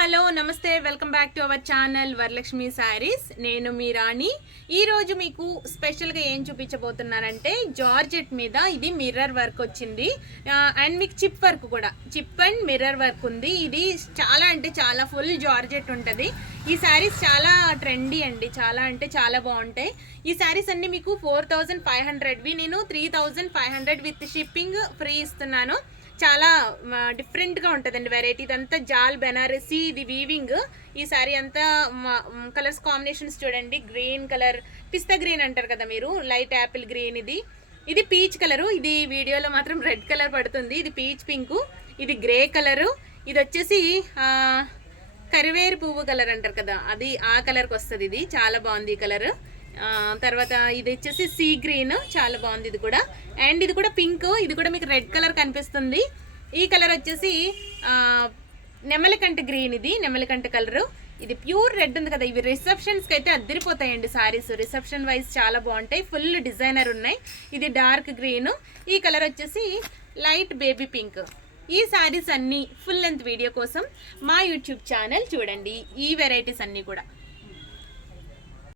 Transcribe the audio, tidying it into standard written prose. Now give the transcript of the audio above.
Hello నమస్తే welcome back to our channel Varalakshmi saris. నేను మీ రాణి. ఈరోజు మీకు స్పెషల్గా ఏం చూపించబోతున్నానంటే జార్జెట్ మీద ఇది మిర్రర్ వర్క్ వచ్చింది అండ్ మీకు చిప్ వర్క్ కూడా, చిప్ అండ్ మిర్రర్ వర్క్ ఉంది. ఇది చాలా అంటే చాలా ఫుల్ జార్జెట్ ఉంటుంది. ఈ శారీస్ చాలా ట్రెండీ అండి, చాలా అంటే చాలా బాగుంటాయి. ఈ శారీస్ అన్ని మీకు 4500వి నేను 3500 విత్ షిప్పింగ్ ఫ్రీ ఇస్తున్నాను. చాలా డిఫరెంట్గా ఉంటుందండి వెరైటీ. ఇదంతా జాల్ బెనారసీ, ఇది వీవింగ్. ఈ శారీ అంతా కలర్స్ కాంబినేషన్స్ చూడండి. గ్రీన్ కలర్, పిస్తా గ్రీన్ అంటారు కదా మీరు, లైట్ యాపిల్ గ్రీన్. ఇది పీచ్ కలరు. ఇది వీడియోలో మాత్రం రెడ్ కలర్ పడుతుంది. ఇది పీచ్ పింకు. ఇది గ్రే కలరు. ఇది వచ్చేసి కరివేరు పువ్వు కలర్ అంటారు కదా, అది ఆ కలర్కి వస్తుంది. ఇది చాలా బాగుంది ఈ కలర్. తర్వాత ఇది వచ్చేసి సీ గ్రీన్, చాలా బాగుంది ఇది కూడా. అండ్ ఇది కూడా పింక్, ఇది కూడా మీకు రెడ్ కలర్ కనిపిస్తుంది. ఈ కలర్ వచ్చేసి నెమలికంట గ్రీన్, ఇది నెమలికంట కలరు. ఇది ప్యూర్ రెడ్ ఉంది కదా. ఇవి రిసెప్షన్స్కి అయితే అద్దరిపోతాయండి సారీస్, రిసెప్షన్ వైజ్ చాలా బాగుంటాయి. ఫుల్ డిజైనర్ ఉన్నాయి. ఇది డార్క్ గ్రీన్. ఈ కలర్ వచ్చేసి లైట్ బేబీ పింక్. ఈ శారీస్ అన్నీ ఫుల్ లెంత్ వీడియో కోసం మా యూట్యూబ్ ఛానల్ చూడండి. ఈ వెరైటీస్ అన్నీ కూడా